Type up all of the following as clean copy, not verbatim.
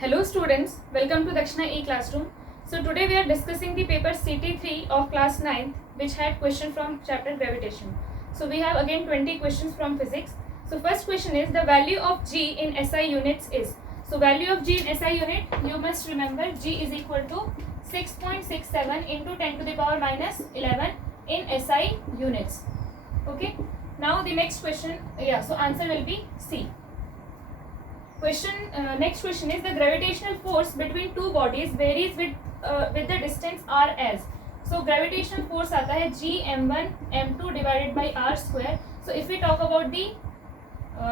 Hello students, welcome to Dakshina E-Classroom. So today we are discussing the paper CT3 of class 9th which had question from chapter gravitation. So we have again 20 questions from physics. So first question is the value of G in SI units is. So value of G in SI unit, you must remember G is equal to 6.67 into 10 to the power minus 11 in SI units. Okay. Now the next question, so answer will be C. Next question is the gravitational force between two bodies varies with the distance r as. So gravitational force आता है G m1 m2 divided by r square. So if we talk about the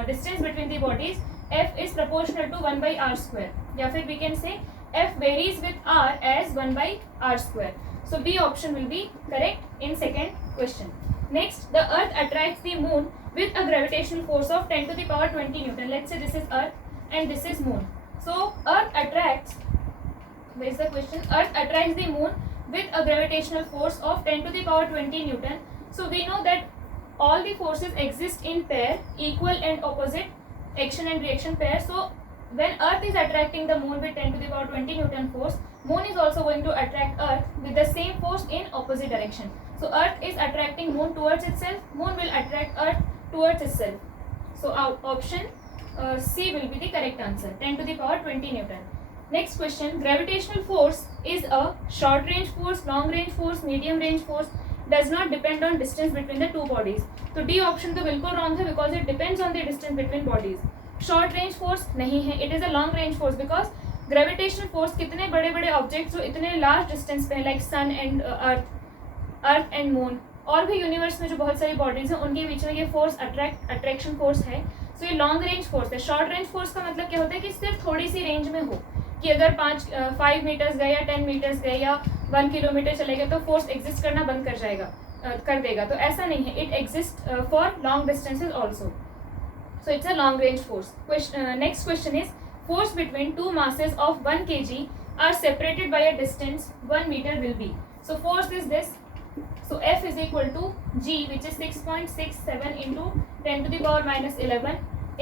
distance between the bodies, F is proportional to 1 by r square. या फिर we can say F varies with r as 1 by r square. So B option will be correct in second question. Next, the Earth attracts the Moon with a gravitational force of 10 to the power 20 Newton. Let's say this is Earth and this is Moon. So Earth attracts, where is the question? Earth attracts the Moon with a gravitational force of 10 to the power 20 Newton. So we know that all the forces exist in pair, equal and opposite action and reaction pair. So when Earth is attracting the Moon with 10 to the power 20 Newton force, Moon is also going to attract Earth with the same force in opposite direction. So Earth is attracting Moon towards itself, Moon will attract Earth towards itself. So our option C will be the correct answer, 10 to the power 20 Newton. Next question, gravitational force is a short range force, long range force, medium range force, does not depend on distance between the two bodies. तो D option तो बिल्कुल wrong है because it depends on the distance between bodies. Short range force नहीं है, it is a long range force because gravitational force कितने बड़े बड़े objects जो इतने large distance पे हैं like sun and earth and moon, और भी यूनिवर्स में जो बहुत सारी बॉडीज हैं उनके बीच में ये फोर्स अट्रैक्शन फोर्स है. सो ये लॉन्ग रेंज फोर्स है. शॉर्ट रेंज फोर्स का मतलब क्या होता है कि सिर्फ थोड़ी सी रेंज में हो, कि अगर 5 मीटर्स गए या 10 मीटर्स गए या 1 किलोमीटर चले गए तो फोर्स एग्जिस्ट करना बंद कर देगा. तो ऐसा नहीं है, it exist for long distances also. So it's a long range force. Next question is force between two masses of 1 kg are separated by a distance 1 meter will be. So force is this. So F is equal to G, which is 6.67 into 10 to the power minus 11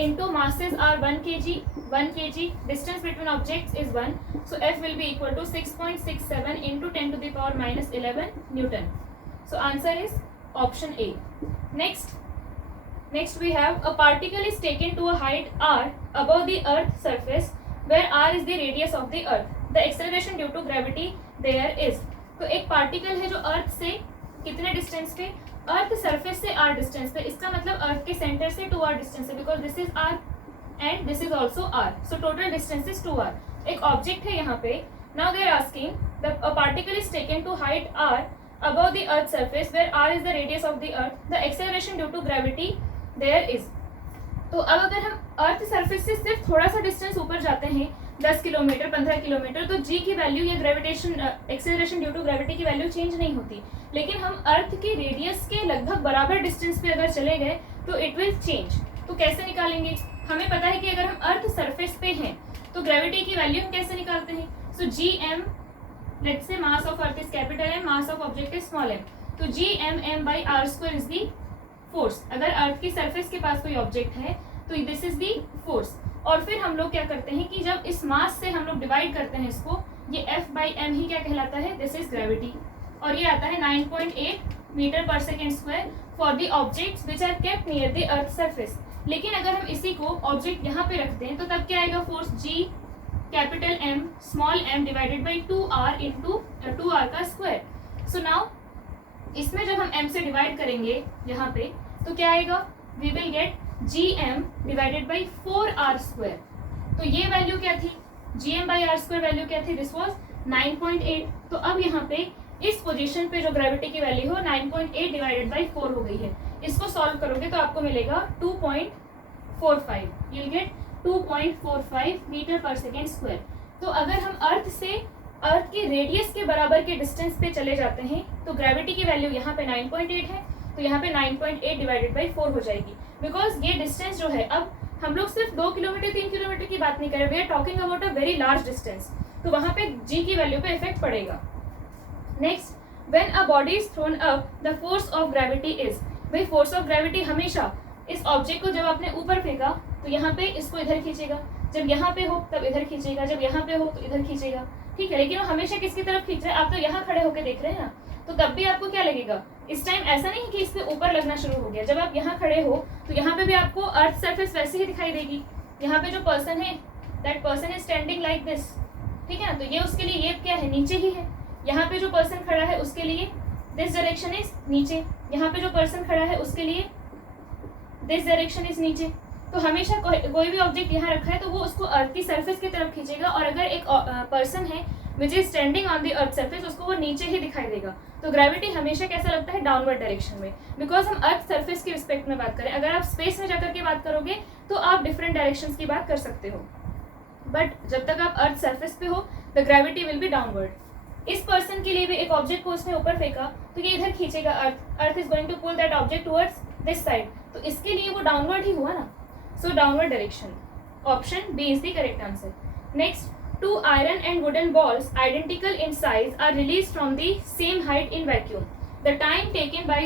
into masses are 1 kg. 1 kg distance between objects is 1. So F will be equal to 6.67 into 10 to the power minus 11 Newton. So answer is option A. Next we have a particle is taken to a height r above the earth surface where r is the radius of the earth. The acceleration due to gravity there is. तो एक particle है जो अर्थ से कितने distance पे, earth surface से r distance पे, इसका मतलब अर्थ के सेंटर से 2r डिस्टेंस है because this is r and this is also r. So total distance is 2r. एक ऑब्जेक्ट है यहाँ पे. Now they are asking the particle is taken to height r above the earth surface where r is the radius of the earth. The acceleration due to gravity there is. तो अब अगर हम earth surface से सिर्फ थोड़ा सा distance ऊपर जाते हैं 10 किलोमीटर 15 किलोमीटर, तो जी की वैल्यू या gravitation acceleration due to gravity की वैल्यू चेंज नहीं होती. लेकिन हम अर्थ के रेडियस के लगभग बराबर डिस्टेंस पे अगर चले गए तो इट विल चेंज. तो कैसे निकालेंगे? हमें पता है कि अगर हम अर्थ सरफेस पे हैं तो ग्रेविटी की वैल्यू हम कैसे निकालते हैं? सो जी M, let's say mass of earth is capital M, mass of object is small M. तो G M by R square is the force. अगर अर्थ की सरफेस के पास कोई ऑब्जेक्ट है तो दिस इज दी फोर्स. और फिर हम लोग क्या करते हैं कि जब इस मास से हम लोग डिवाइड करते हैं इसको, ये F बाई एम ही क्या कहलाता है? This is gravity. और ये आता है 9.8 meter per second square for the objects which are kept near the earth surface. लेकिन अगर हम इसी को ऑब्जेक्ट यहाँ पे रखते हैं तो तब क्या आएगा? Force G capital M small m divided by 2r into 2r का स्क्वायर. सो नाउ इसमें जब हम m से डिवाइड करेंगे यहाँ पे तो क्या आएगा? We will get gm divided by 4r square. तो ये वैल्यू क्या थी? gm by r square value क्या थी? This was 9.8. तो अब यहाँ पे इस पोजीशन पे जो ग्रेविटी की वैल्यू हो 9.8 डिवाइडेड बाई 4 हो गई है. इसको सॉल्व करोगे तो आपको मिलेगा 2.45. You will get 2.45 metre per second square. तो अगर हम अर्थ से अर्थ के रेडियस के बराबर के डिस्टेंस पे चले जाते हैं तो ग्रेविटी की वैल्यू यहाँ पे 9.8 है, तो यहाँ पे 9.8 डिवाइडेड बाई 4 हो जाएगी. बिकॉज ये डिस्टेंस जो है, अब हम लोग सिर्फ 2 किलोमीटर 3 किलोमीटर की बात नहीं कर रहे, we are talking about a very large distance. तो वहाँ पे जी की वैल्यू पे इफेक्ट पड़ेगा. Next, when a body is thrown up the force of gravity is. भाई फोर्स ऑफ ग्रेविटी हमेशा इस ऑब्जेक्ट को जब आपने ऊपर फेंका तो यहाँ पे इसको इधर खींचेगा. जब यहाँ पे हो तब इधर खींचेगा, जब यहाँ पे हो तो इधर खींचेगा, ठीक है। लेकिन वो हमेशा किसकी तरफ खींच रहा है, आप तो यहाँ खड़े होकर देख रहे हैं ना, तो तब भी आपको क्या लगेगा, इस टाइम ऐसा नहीं कि इसके ऊपर लगना शुरू हो गया। जब आप यहाँ खड़े हो तो यहाँ पे भी आपको अर्थ सरफेस वैसे ही दिखाई देगी। यहाँ पे जो पर्सन है, that person is standing like this, ठीक है ना, तो ये उसके लिए ये क्या है, नीचे ही है। यहाँ पे जो पर्सन खड़ा है उसके लिए दिस डायरेक्शन इज नीचे, यहाँ पे जो पर्सन खड़ा है उसके लिए दिस डायरेक्शन इज नीचे। तो हमेशा कोई भी ऑब्जेक्ट यहाँ रखा है तो वो उसको अर्थ की सरफेस की तरफ खींचेगा, और अगर एक पर्सन है which is standing on the earth surface, उसको वो नीचे ही दिखाई देगा। तो ग्रेविटी हमेशा कैसा लगता है, डाउनवर्ड डायरेक्शन में, बिकॉज हम अर्थ सरफेस की रिस्पेक्ट में बात करें। अगर आप स्पेस में जाकर के बात करोगे तो आप डिफरेंट डायरेक्शंस की बात कर सकते हो, बट जब तक आप अर्थ सरफेस पे हो the gravity will be downward. इस पर्सन के लिए भी एक ऑब्जेक्ट को उसने ऊपर फेंका तो ये इधर खींचेगा earth is going to pull that object towards this side, तो इसके लिए वो डाउनवर्ड ही हुआ ना, so downward direction. Option B is the correct answer. Next, 2 iron and wooden balls identical in size are released from the same height in vacuum. The time taken by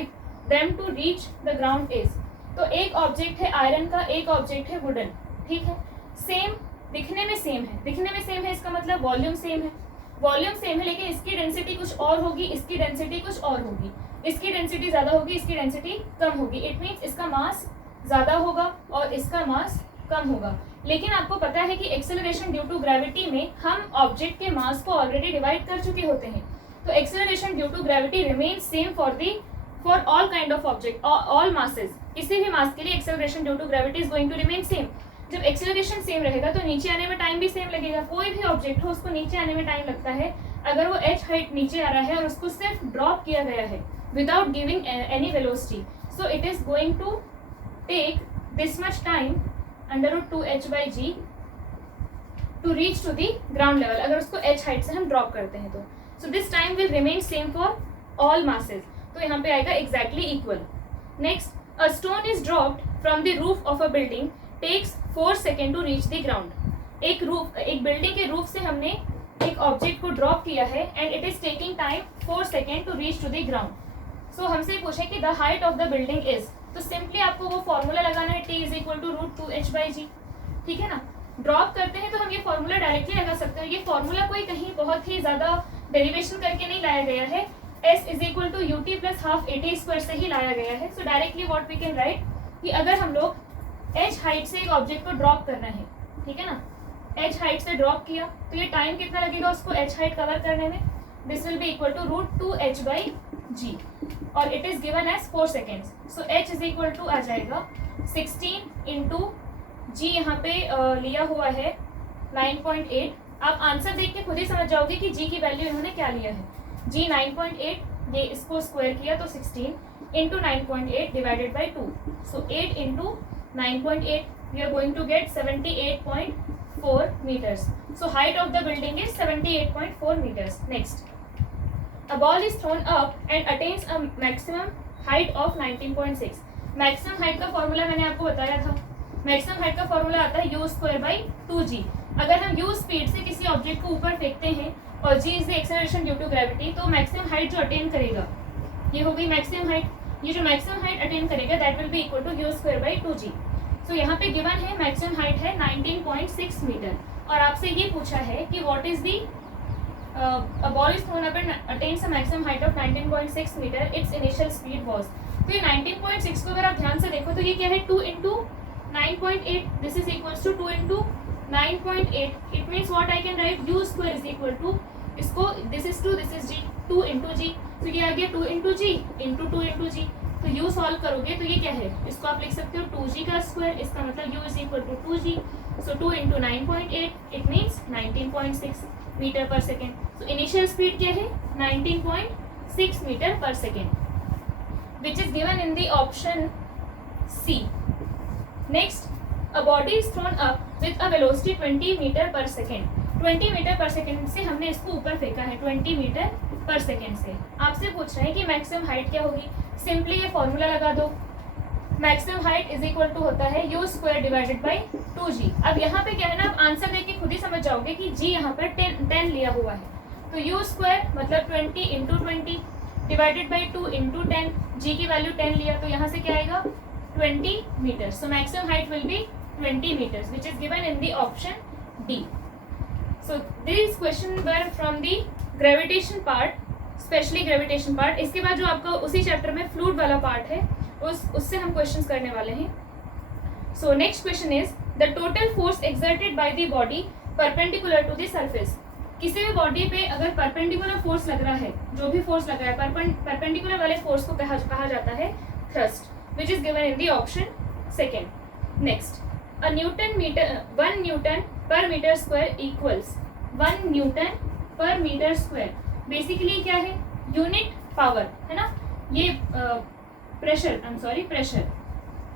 them to reach the ground is. तो एक object है iron का, एक object है wooden, ठीक है, same दिखने में सेम है, दिखने में सेम है इसका मतलब वॉल्यूम सेम है, वॉल्यूम सेम है, लेकिन इसकी डेंसिटी कुछ और होगी, इसकी डेंसिटी कुछ और होगी, इसकी डेंसिटी ज़्यादा होगी, इसकी डेंसिटी कम होगी। इट मीन्स इसका मास ज़्यादा होगा और इसका मास कम होगा। लेकिन आपको पता है कि एक्सेलरेशन ड्यू टू ग्रेविटी में हम ऑब्जेक्ट के मास को ऑलरेडी डिवाइड कर चुके होते हैं, तो acceleration due to gravity remains same for all kind of object, all masses. किसी भी मास के लिए acceleration due to gravity is going to remain same. जब एक्सेलरेशन सेम रहेगा तो नीचे आने में टाइम भी सेम लगेगा। कोई भी ऑब्जेक्ट हो उसको नीचे आने में टाइम लगता है। अगर वो h हाइट नीचे आ रहा है और उसको सिर्फ ड्रॉप किया गया है without giving any velocity, so it is going to take this much time √2h/g to reach to the ground level, अगर उसको h हाइट से हम ड्रॉप करते हैं तो। So this time will remain same for all masses, तो यहाँ पे आएगा exactly equal. Next, a stone is dropped from the roof of a building takes 4 second to reach the ground. एक बिल्डिंग के रूफ से हमने एक ऑब्जेक्ट को ड्रॉप किया है and it is taking time 4 second to reach to the ground. So हमसे पूछे कि the height of the building is, तो सिंपली आपको वो फॉर्मूला लगाना है, t is equal to √2h/g, ठीक है ना। ड्रॉप करते हैं तो हम ये फॉर्मूला डायरेक्टली लगा सकते हैं। ये फॉर्मूला कोई कहीं बहुत ही ज़्यादा डेरिवेशन करके नहीं लाया गया है, s is equal to ut plus half at² से ही लाया गया है। So directly what we can write कि अगर हम लोग h हाइट से एक ऑब्जेक्ट को ड्रॉप करना है, ठीक है ना, h हाइट से ड्रॉप किया तो ये टाइम कितना लगेगा उसको h हाइट कवर करने में, this will be equal to √2h/g और it is given as 4 seconds. So h is equal to आ जाएगा 16 इंटू g, यहाँ पे लिया हुआ है 9.8। आप आंसर देख के खुद ही समझ जाओगे कि g की वैल्यू इन्होंने क्या लिया है। g 9.8, ये इसको स्क्वायर किया तो 16 into 9.8 divided by 2, so 8 into 9.8 we are going to get 78.4 meters. So height of the building is 78.4 meters. Next, a ball is thrown up and attains a maximum height of 19.6. Maximum height का formula मैंने आपको बताया था। Maximum height का formula आता है u²/2g। अगर हम u स्पीड से किसी ऑब्जेक्ट को ऊपर फेंकते हैं और g is the acceleration due to gravity, तो मैक्सिमम हाइट जो अटेन करेगा ये हो गई मैक्सिमम हाइट। ये जो मैक्सिमम हाइट अटेन करेगा that will be equal to u²/2g। So यहाँ पे गिवन है मैक्सिमम हाइट है 19.6 मीटर और आपसे ये पूछा है कि what is the a ball is thrown up and attains a maximum height of 19.6 meter, its initial speed was। तो ये 19.6 को अगर आप ध्यान से देखो तो ये क्या है 2 into 9.8, this is equals to 2 into 9.8। It means what I can write u² is equal to, इसको this is 2 this is g, 2 into G, तो ये आ गया 2 into G into 2 into G. तो u सॉल्व करोगे तो ये क्या है, इसको आप लिख सकते हो 2g का स्क्वायर, इसका मतलब u is equal to 2g, so 2 into 9.8 it means 19.6 meter per second. So initial speed क्या है 19.6 meter per second, which is given in the option C. Next, a body is thrown up with a velocity 20 meter per second. 20 meter per second से हमने इसको ऊपर फेंका है 20 meter per second से। आपसे पूछ रहे हैं कि मैक्सिमम हाइट क्या होगी, सिंपली ये फॉर्मूला लगा दो, maximum height is equal to होता है u² डिवाइडेड बाई 2g। अब यहाँ पे क्या है ना, आप आंसर देख के खुद ही समझ जाओगे कि g यहाँ पर 10 लिया हुआ है, तो u² मतलब 20 into 20 divided by 2 into 10, g की वैल्यू 10 लिया तो यहाँ से क्या आएगा 20 मीटर। So maximum height will be 20 meters, which is given in the option D. So these questions were from the gravitation part, specially gravitation part. इसके बाद जो आपका उसी चैप्टर में फ्लूइड वाला पार्ट है उससे हम क्वेश्चंस करने वाले हैं. So next question is the total force exerted by the body perpendicular to the surface. किसी भी बॉडी पे अगर परपेंडिकुलर फोर्स लग रहा है, जो भी फोर्स लग रहा है परपेंडिकुलर वाले फोर्स को कहा जाता है thrust, which is given in the option second. Next, 1 newton पर मीटर स्क्वायर इक्वल्स 1 न्यूटन पर मीटर स्क्वायर. बेसिकली क्या है, यूनिट पावर है ना. ये प्रेशर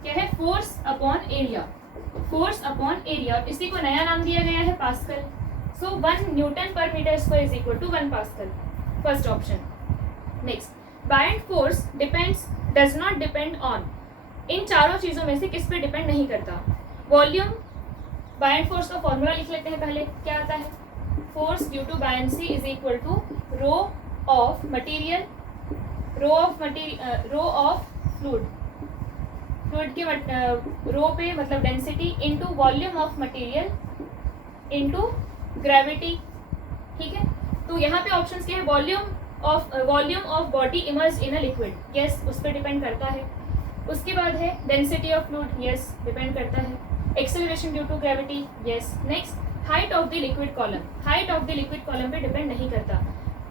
क्या है, फोर्स अपॉन एरिया. इसी को नया नाम दिया गया है पास्कल. सो 1 न्यूटन पर metre square is equal to 1 pascal. First option. Next, buoyant force does not depend on. इन चारों चीजों में से किस पे डिपेंड नहीं करता. वॉल्यूम, बायंट फोर्स का फॉर्मूला लिख लेते हैं पहले. क्या आता है, force due to buoyancy is equal to rho of fluid की रो पे मतलब density into volume of material into gravity. ठीक है, तो यहाँ पे ऑप्शंस क्या है, volume of body emerged in a liquid, yes उस पर डिपेंड करता है. उसके बाद है density of fluid, yes depend करता है. Acceleration due to gravity, yes. Next, height of the liquid column पे डिपेंड नहीं करता.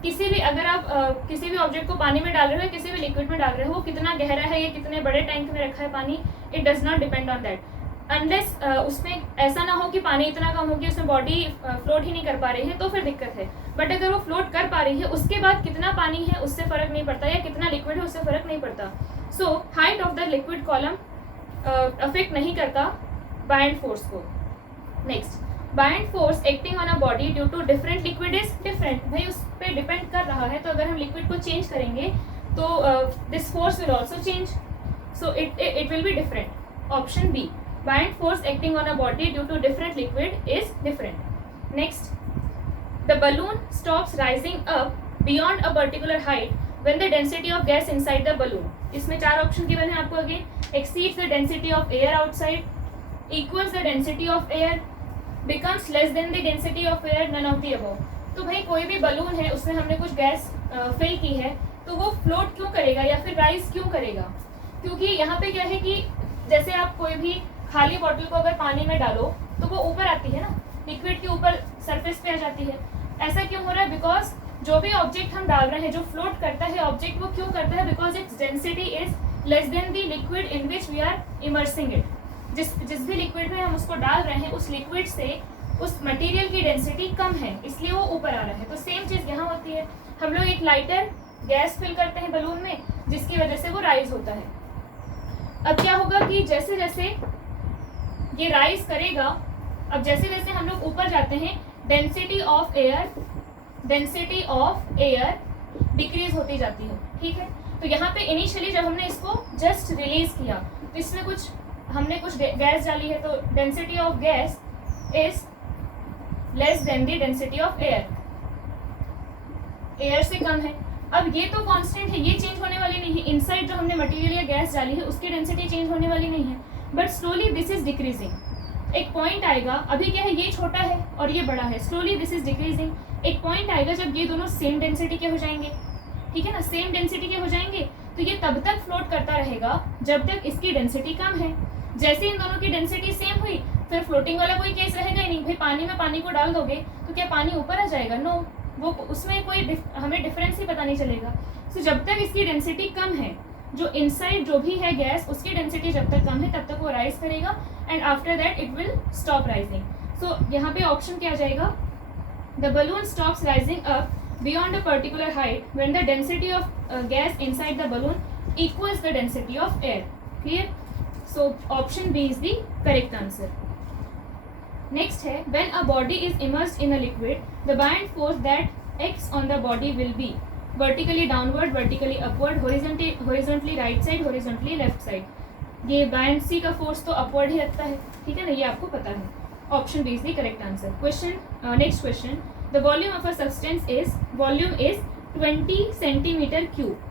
किसी भी अगर आप किसी भी ऑब्जेक्ट को पानी में डाल रहे हो, किसी भी लिक्विड में डाल रहे हो, वो कितना गहरा है या कितने बड़े टैंक में रखा है पानी, it does not depend on that. Unless उसमें ऐसा ना हो कि पानी इतना कम हो कि उसमें बॉडी फ्लोट ही नहीं कर पा रही है, तो फिर दिक्कत है. बट अगर वो फ्लोट कर पा रही है, उसके बाद कितना पानी है उससे फर्क नहीं पड़ता, या कितना लिक्विड है उससे फर्क नहीं पड़ता. So height of the liquid column affect नहीं करता बायंट फोर्स को. Next, buoyant force acting on a body due to different liquid is different. भाई उस पर डिपेंड कर रहा है, तो अगर हम लिक्विड को चेंज करेंगे तो this force will also change, so it will be different. Option B, buoyant force acting on a body due to different liquid is different. Next, the balloon stops rising up beyond a particular height when the density of gas inside the balloon. इसमें 4 option given है आपको. Again, exceeds the density of air outside, equals the density of air, becomes less than the density of air, none of the above. तो भाई कोई भी balloon है, उसमें हमने कुछ गैस फिल की है, तो वो फ्लोट क्यों करेगा या फिर राइज क्यों करेगा. क्योंकि यहाँ पे क्या है कि जैसे आप कोई भी खाली बॉटल को अगर पानी में डालो तो वो ऊपर आती है ना, लिक्विड के ऊपर सरफेस पे आ जाती है. ऐसा क्यों हो रहा है, बिकॉज जो भी ऑब्जेक्ट हम डाल रहे हैं, जो फ्लोट करता है ऑब्जेक्ट, वो क्यों करता है, because its density is less than the liquid in which we are immersing it. जिस भी लिक्विड में हम उसको डाल रहे हैं, उस लिक्विड से उस मटेरियल की डेंसिटी कम है, इसलिए वो ऊपर आ रहा है. तो सेम चीज़ यहाँ होती है. हम लोग एक लाइटर गैस फिल करते हैं बलून में, जिसकी वजह से वो राइज होता है. अब क्या होगा कि जैसे जैसे ये राइज करेगा, अब जैसे जैसे हम लोग ऊपर जाते हैं, डेंसिटी ऑफ एयर डिक्रीज होती जाती है. ठीक है, तो यहाँ पे इनिशियली जब हमने इसको जस्ट रिलीज किया, तो इसमें हमने कुछ गैस डाली है, तो density of gas is less than the density of air से कम है. अब ये तो कांस्टेंट है, ये चेंज होने वाली नहीं है. इनसाइड जो हमने मटेरियल या गैस डाली है, उसकी डेंसिटी चेंज होने वाली नहीं है. But slowly this is decreasing. एक पॉइंट आएगा, अभी क्या है, ये छोटा है और ये बड़ा है, स्लोली दिस इज डिक्रीजिंग. एक पॉइंट आएगा जब ये दोनों सेम डेंसिटी के हो जाएंगे. ठीक है ना, सेम डेंसिटी के हो जाएंगे, तो ये तब तक फ्लोट करता रहेगा जब तक इसकी डेंसिटी कम है. जैसे इन दोनों की डेंसिटी सेम हुई, फिर फ्लोटिंग वाला कोई केस रहेगा ही नहीं. भाई पानी में पानी को डाल दोगे तो क्या पानी ऊपर आ जाएगा, नो, वो उसमें कोई हमें डिफरेंस ही पता नहीं चलेगा. सो जब तक इसकी डेंसिटी कम है, जो इनसाइड जो भी है गैस, उसकी डेंसिटी जब तक कम है तब तक वो राइज करेगा, and after that it will stop rising. So यहाँ पे ऑप्शन क्या आ जाएगा, the balloon stops rising up beyond a particular height when the density of gas inside the balloon equals the density of air. Clear? So option B is the correct answer. Next है, when a body is immersed in a liquid, the buoyant force that acts on the body will be vertically downward, vertically upward, horizontally right side, horizontally left side. ये buoyancy का force तो upward ही लगता है. ठीक है ना, ये आपको पता है. Option B is the correct answer. Next question. The volume of a substance is 20 centimeter cube.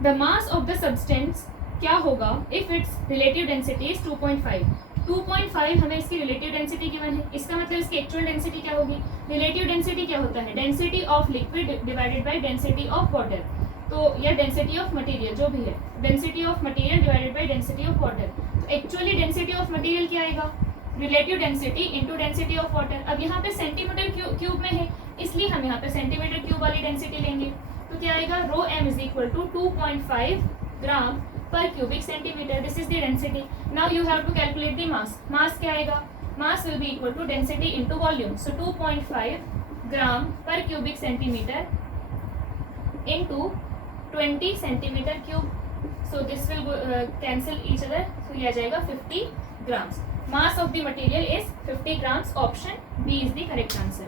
The mass of the substance क्या होगा if its relative density is 2.5. 2.5 हमें इसकी रिलेटिव डेंसिटी गिवन है, इसका मतलब इसकी एक्चुअल डेंसिटी क्या होगी? रिलेटिव डेंसिटी क्या होता है? Density of liquid divided by density of water, तो या डेंसिटी ऑफ मटेरियल जो भी है, density of material divided by density of water. तो एक्चुअली डेंसिटी ऑफ मटेरियल क्या आएगा? Relative density into density of water. अब यहाँ पे सेंटीमीटर क्यूब में है, इसलिए हम यहाँ पे सेंटीमीटर क्यूब वाली डेंसिटी लेंगे। तो क्या आएगा? Rho m is equal to 2.5 gram per cubic centimeter. This is the density. Now you have to calculate the mass. Mass क्या आएगा? Mass will be equal to density into volume. So 2.5 gram per cubic centimeter into 20 centimeter cube. So this will cancel each other, so ये आ जाएगा 50 grams. Mass of the material is 50 grams. Option B is the correct answer.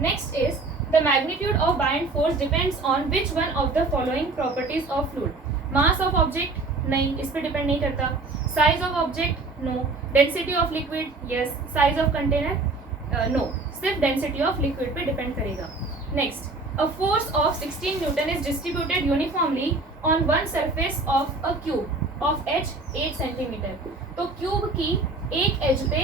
Next is the magnitude of buoyant force depends on which one of the following properties of fluid. Mass of object नहीं, इस पे depend नहीं करता. Size of object no. Density of liquid yes. Size of container no. सिर्फ density of liquid पे depend करेगा. Next, a force of 16 Newton is distributed uniformly on one surface of a cube of h 8 centimetre. तो cube की एक as पे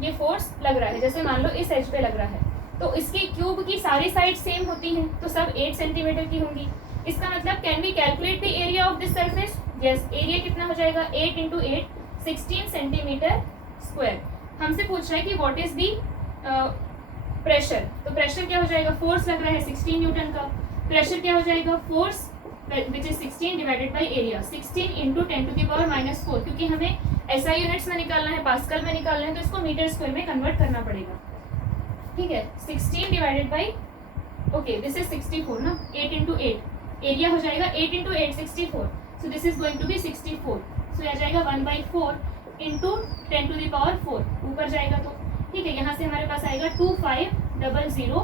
ये force लग रहा है, जैसे मान लो इस एज पे लग रहा है, तो इसकी क्यूब की सारी साइड सेम होती हैं, तो सब 8 सेंटीमीटर की होंगी। इसका मतलब can we calculate the area of this surface? Yes, area कितना हो जाएगा? 8 इंटू 8 16 सेंटीमीटर स्क्वायर। हमसे पूछ रहा है कि व्हाट इज दी प्रेशर, तो प्रेशर क्या हो जाएगा? फोर्स लग रहा है 16 न्यूटन का, प्रेशर क्या हो जाएगा? Force which is 16 divided by area, 16 into 10 to the power -4, क्योंकि हमें एसआई यूनिट्स में निकालना है, पास्कल में निकालना है, तो इसको मीटर स्क्वायर में कन्वर्ट करना पड़ेगा। ठीक है, 16 divided by, okay this is 64 ना, 8 इंटू 8 एरिया हो जाएगा 8 into 8 64, so this is going to be 64, so आ जाएगा 1/4 इंटू 10 टू द पावर 4 ऊपर जाएगा तो ठीक है, यहाँ से हमारे पास आएगा 2500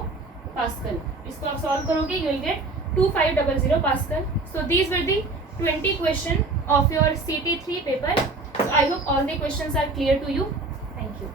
पास्कल। इसको आप सॉल्व करोगे you will get 2500 pascal. So these were the 20 question of your CT3 paper. So I hope all the questions are clear to you. Thank you.